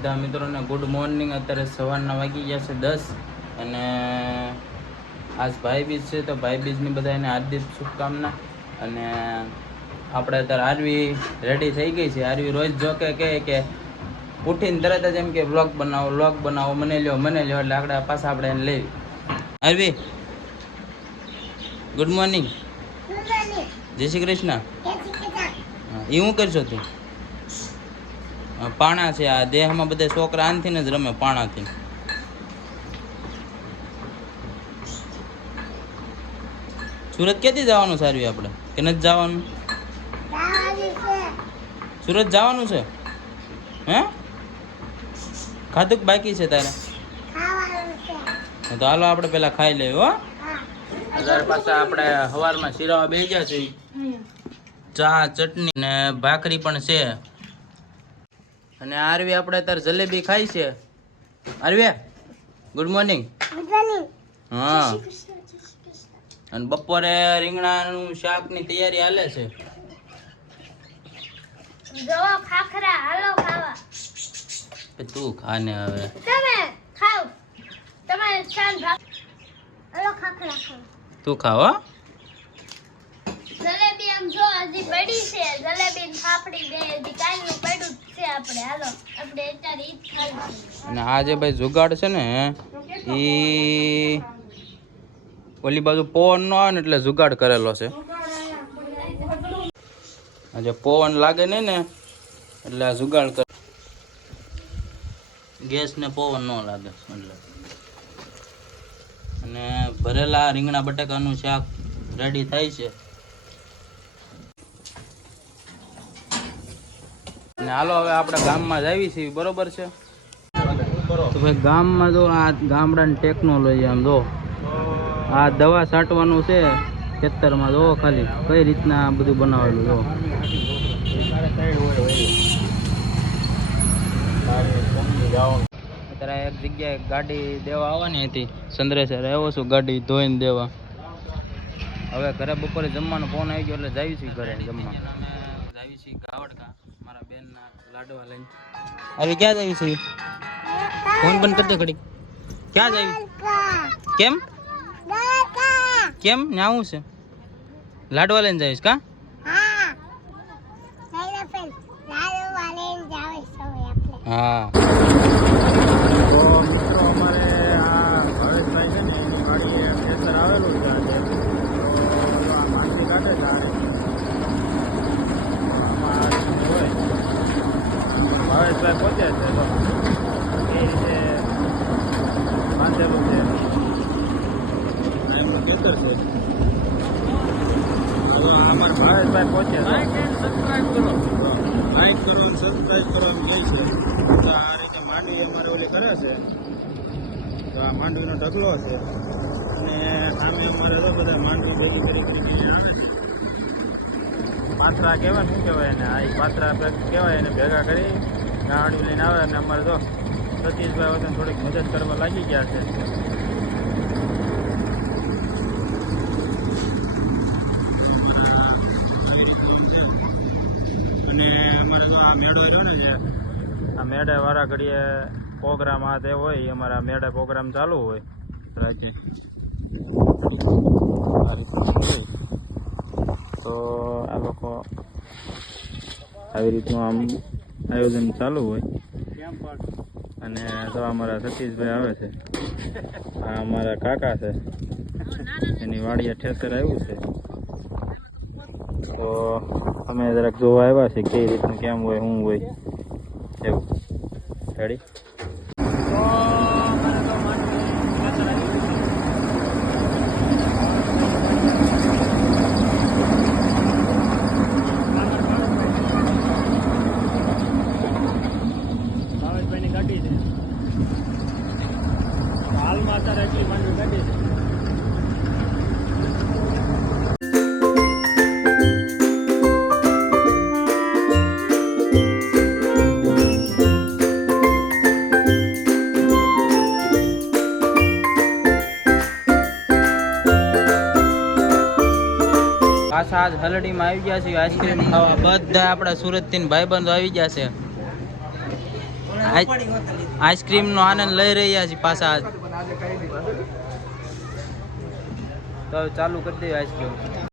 બધા મિત્રોને good morning. અત્યારે સવારના વાગી ગયા છે 10 અને આજ ભાઈ બીજ છે તો ભાઈ બીજની બધાને હાર્દિક શુભકામના. અને આપણે અત્યારે આરવી રેડી થઈ ગઈ છે. આરવી રોજ જો કે ઉઠીને તરત જ એમ કે વ્લોગ બનાવો મને લ્યો એટલે આપણે પાછા આપણે એને લઈ. Aarvi good morning. જય શ્રી કૃષ્ણ. એ શું કરશો તું? પાણા છે આ દેહમાં બધા છોકરા આનથી ને જ રમે પાણાથી. સુરત ક્યાંથી જવાનું સારું આપણે કે નથી જવાનું? સુરત જવાનું છે હે? ખાધું બાકી છે તારે? તો હાલો આપણે પેલા ખાઈ લઈએ હો. અત્યારે પાછા આપણે સવારમાં શીરાવા બેસી ગયા છે. ચા ચટણી ને ભાખરી પણ છે. અને આરવી આપણે અત્યારે જલેબી ખાઈ છે. Aarvi good morning. હા, અને બપોરે રીંગણાનું શાકની તૈયારી હાલે છે. જવો ખાખરા હાલો ખાવા. તું ખાને હવે. તમે ખાવ. તમારે ચાન ભાગ હાલો ખાખરા ખાવ. તું ખાવ હો. જલેબી આમ જો હજી પડી છે. જલેબી ને ફાફડી બે હજી કાલનું પડ્યું છે. આપણે હાલો આપણે અત્યારે ઈ જ ખાવી. અને આ જે ભાઈ જુગાડ છે ને ઈ ઓલી બાજુ પવન નો આવે ને એટલે જુગાડ કરેલો છે. આજે પવન લાગે નહીં ને એટલે આ જુગાડ કરે. ગેસ ને પવન ન લાગે એટલે. અને ભરેલા રીંગણા બટાકાનું શાક રેડી થાય છે. અને હાલો હવે આપણે ગામમાં જ આવી છીએ, બરોબર છે? તો ભાઈ ગામમાં જો આ ગામડાની ટેકનોલોજી આમ જો આ દવા છાંટવાનું છે ખેતરમાં. જો ખાલી કઈ રીતના બધું બનાવેલું જો. અત્યારે એક જગ્યાએ ગાડી દેવા આવવાની હતી. ચંદ્રેશ્વર આવ્યો છું ગાડી ધોઈને દેવા. હવે ઘરે બપોરે જમવાનો ફોન આવી ગયો એટલે જાવી છીએ ઘરે જમવા. જાવી છીએ ગાવડકા મારા બેનના લાડવા લઈને. અરે ક્યાં જાવી છીએ? ફોન બંધ કરી દે ઘડી. ક્યાં જાવી? કેમ કેમ ન્યાવું છે? લાડવા લઈને જઈશ કા? હા. તો મિત્રો અમારે આ ભાવેશભાઈ છે ને એની વાડીએ ખેતર આવેલું છે આજે. તો આ માટી કાઢે છે આમાં હોય ભાવેશભાઈ પહોંચે છે તો એ રીતે બાંધેલું છે. એમનું ખેતર છે. હવે અમારે ભાવેશભાઈ પહોંચે છે. સબસ્ક્રાઈબ કરો, લાઈક કરો અને સબસ્ક્રાઈબ કરો એમ કહે છે. તો આ રીતે માંડવી અમારે ઓલી કરે છે. તો આ માંડવીનો ઢગલો છે અને સામે અમારે તો બધા માંડવી ભેગી કરી પાત્રા કહેવાય શું કહેવાય એને? આ પાત્રા કહેવાય એને ભેગા કરી ગાડી લઈને આવે. અને અમારે તો સતીશભાઈ વચ્ચે થોડીક મદદ કરવા લાગી ગયા છે. અને અમારે તો આ મેળો રહ્યો ને જે આ મેળે વાળા ઘડીએ પ્રોગ્રામ આ તે હોય અમારા મેળે પ્રોગ્રામ ચાલુ હોય રાતે. આ રીતનું હોય તો આ લોકો આવી રીતનું આમ આયોજન ચાલુ હોય. અને તો અમારા સતીશભાઈ આવે છે. આ અમારા કાકા છે, એની વાડીએ ઠેસર આવ્યું છે. તો અમે જરાક જોવા આવ્યા છે કઈ રીતનું કેમ હોય શું હોય એવું. રેડી? ભાવેશભાઈની ગાડી છે હાલમાં અત્યારે એટલી માંડવી ગાડી છે. પાછા આજ હલડીમાં આવી ગયા છે આઈસ્ક્રીમ ખાવા. બધા આપણા સુરતથી ભાઈબંધો આવી ગયા છે. આઈસ્ક્રીમ નો આનંદ લઈ રહ્યા છીએ પાછા. તો ચાલુ કરી દઈએ આઈસ્ક્રીમ.